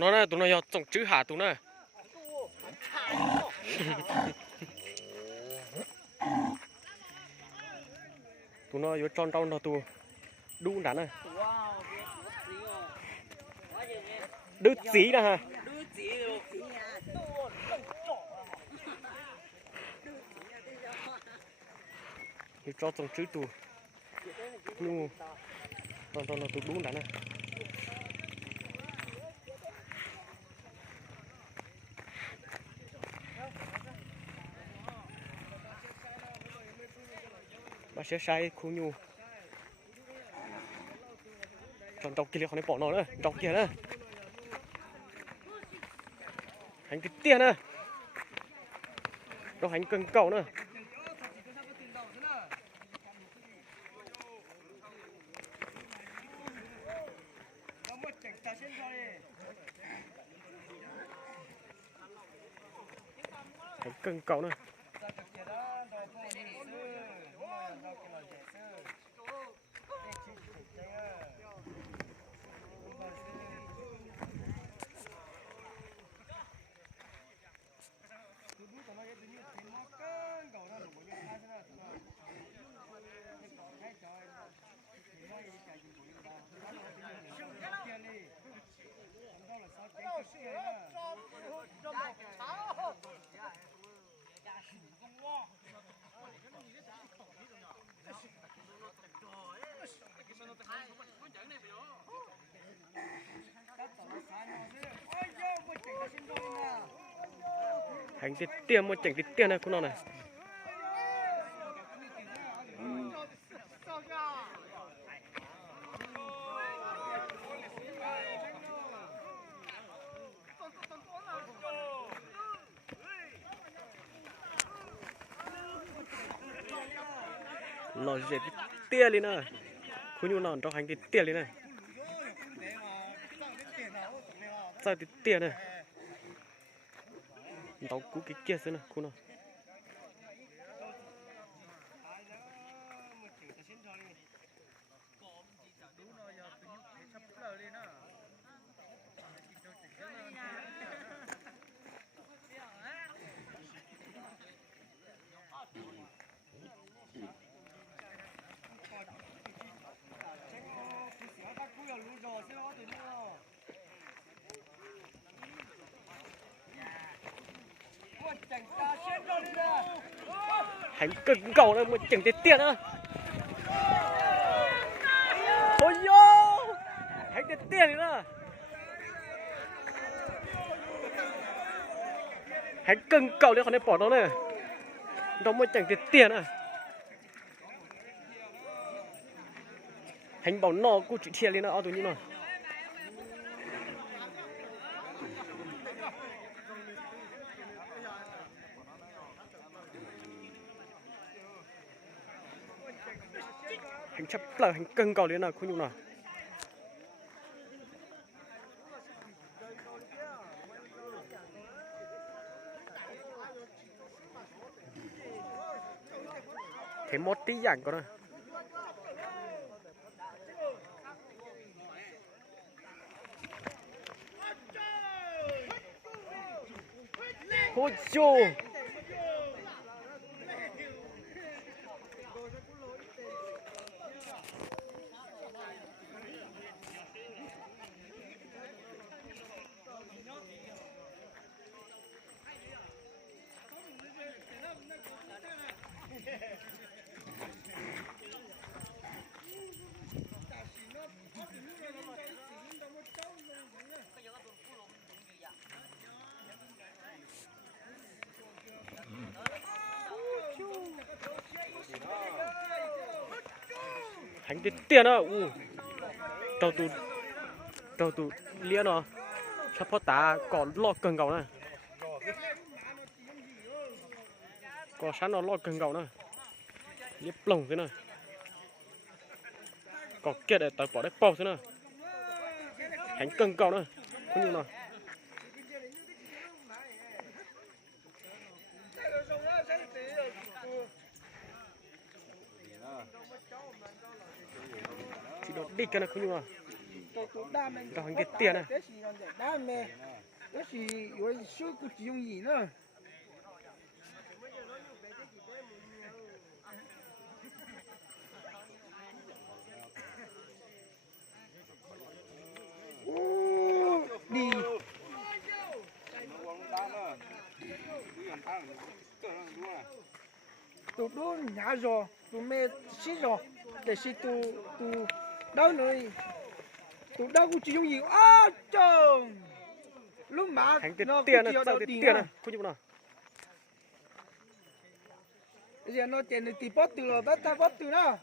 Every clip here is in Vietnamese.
tụi nó do trồng chữ hạ tụi nó tụi nó vô tròn tròn đó tụi đúng đắn này đứt xí nè ha cho trồng chữ tụi luôn tròn tròn là tụi đúng đắn này bà sẽ sai khu nhu còn đọc kia không nên bỏ nó nữa đọc kia nữa hành cái tiền nữa đọc hành cần cầu nữa hành cần cầu nữa hành cái tiền một chỉnh cái tiền này con này nó dễ cái tiền lên nè khu nhu nó cho hành cái tiền lên này sao cái tiền này tao cú cái kia xem nè khu nào hành cần cầu này một chẳng tiền tiền nữa ôi yo hành tiền tiền nữa hành cần cầu đấy còn nên bỏ nó này nó một chẳng tiền nữa hành bảo nó cô chỉ thiệt lên nó tụi như nào hành chấp là hành cân cầu đến nào không nhung nào thế một tí dạng có đâu ôi trời hành tiền á tàu tụ liên nó sắp phát tá còn lo cần cầu này có sẵn nó lo cần cầu này liếp lồng thế này có kia để tao bỏ đấy bao thế này hành cần cầu này không như nào chỉ đột đi cái này không như nào Đó hành cái tiền này. Cái gì rồi số của chị dùng gì nữa? Đi. Tụi đó nhà rồi, tụi mẹ xí rồi, để xí tụi đâu nơi, tụi đâu cũng chỉ dùng gì? À trời, lúc mà Hành cái nó tiền cũng này, chỉ sao ở cái tiền tiền à? này, cô chú nào. Bây giờ nó tiền được tí bớt từ rồi, bắt ta bớt từ đó.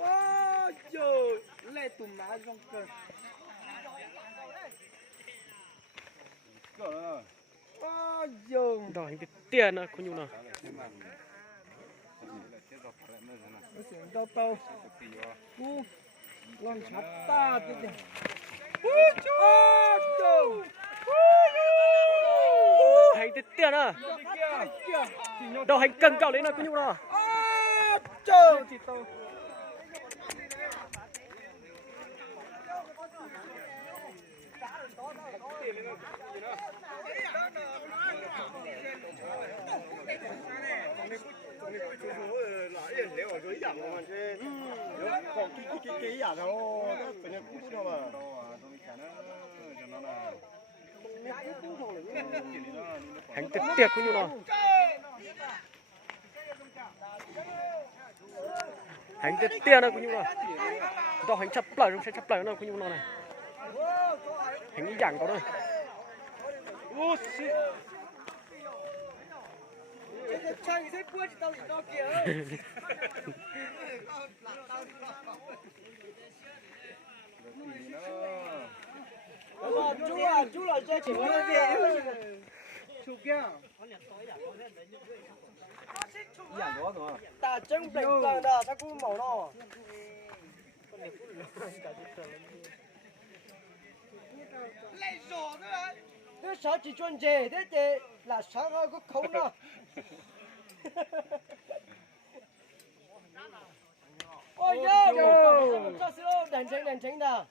Ôi trời, lệ tụi má trong cơn. Ôi trời. Đó hành cái tiền này, cô chú nào. Nó sẽ đau tao. Lon chắp ta thế này. Ôi trời. Hành cái tiền à. Kìa. Đó hành cần cạo lên này, cô chú nào. Ôi trời. Hành cái tiền cô chú nào. Hành cái tiền này, cô chú nào. Đó hành chắp lại, nó sẽ chắp lại nó, cô chú nào này. Hành cái dạng có đây. Trang sẽ quên tao thì nó kìa. Chú là cho chị nói về. Chú kia. Ta chân bình là đã sao cũng màu nó. Lấy rổ nữa. Thế sao chỉ chuyên chế thế thì là sao có khấu nó. Ôi yo, cho số đèn tránh đã.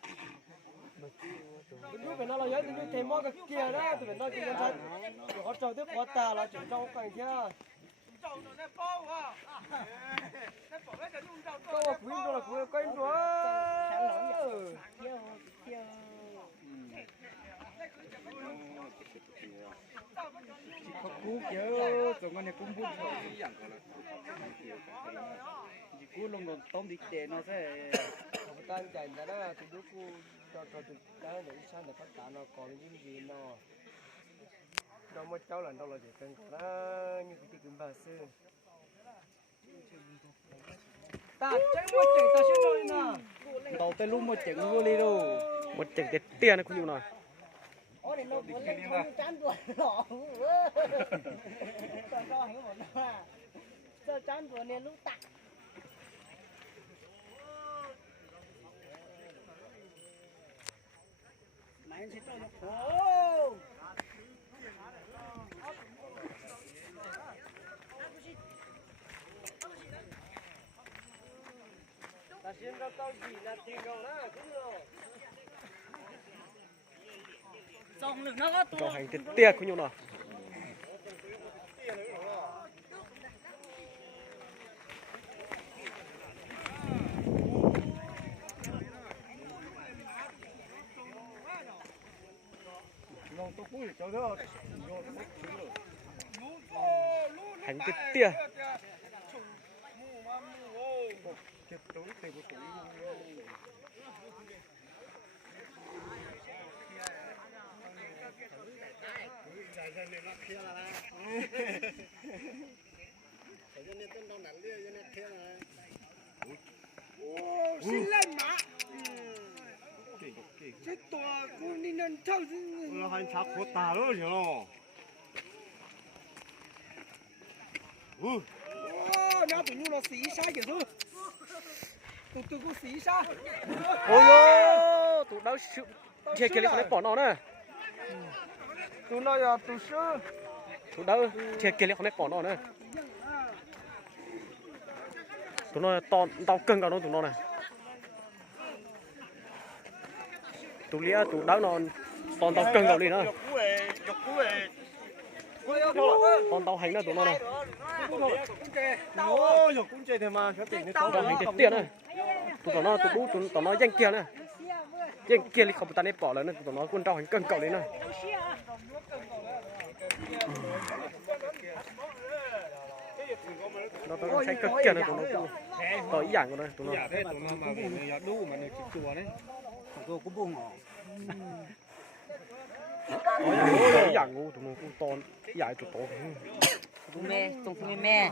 Tụi lúc nó là nhớ tụi thèm món cái kia đó, tụi nó kia chân. Tụi họ trâu tiếp quá ta là chúng trâu cảnh kia. Câu là quý rồi là quý quanh rồi. Cú kia, tụi con này cũng buồn rồi. Cú lông còn tôm đi chè nó sẽ. Không tan chạy ra đó, tụi lúc cho tụi đó để sao để phát tán nó còn những gì nó. Đâu mất cháu lần đâu là chỉ cần đó như cái bà sư. Ta chạy một chạy ta xin rồi nè. Đầu tới lúc một chừng vô đi đâu. Một chỉnh cái tiền này, cô chú nào. Ôi nó muốn lên không chán rồi lọ. Tao cho hiểu một nó à. Sao chán rồi nên lúc tặng. Mày sẽ cho nó khổ. Ta xin ra tao gì là tiền rồi đó, đúng rồi. Xong được nó có tua. Đó hành cái tiền cô chú nào. Hành cái tiền. Xin lên mà. Chết to con đi nên thâu. nó hành sạc của ta đó hiểu không? Nó tụi nó xí xa kiểu thôi. Tụi có xí xa. Ôi yo, tụi đó thiệt kia lấy bỏ nó nè tụi nó giờ tụi sư tụi đâu thiệt kia lấy bỏ nó nè tụi nó to tao cưng cả nó tụi nó này tụi lia tụi đau nó toàn tao cưng cả đi nữa toàn tao hành nữa tụi nó này Ôi, giờ cũng chơi thế mà, cái tiền tao hành tiền tiền này tụi nó tụi nó danh kia này danh kia đi không ta nên bỏ lại nữa tụi nó quân tao hành cưng cậu đấy này nó tao thấy cực kia này tụi nó tao ý dạng của nó tụi nó Dạ thế tụi nó mà về người giọt đu mà được chịu chùa đấy. Cô cũng buông ngỏ. tao ý dạng của tụi nó cũng to dài tụi to mẹ tung mẹ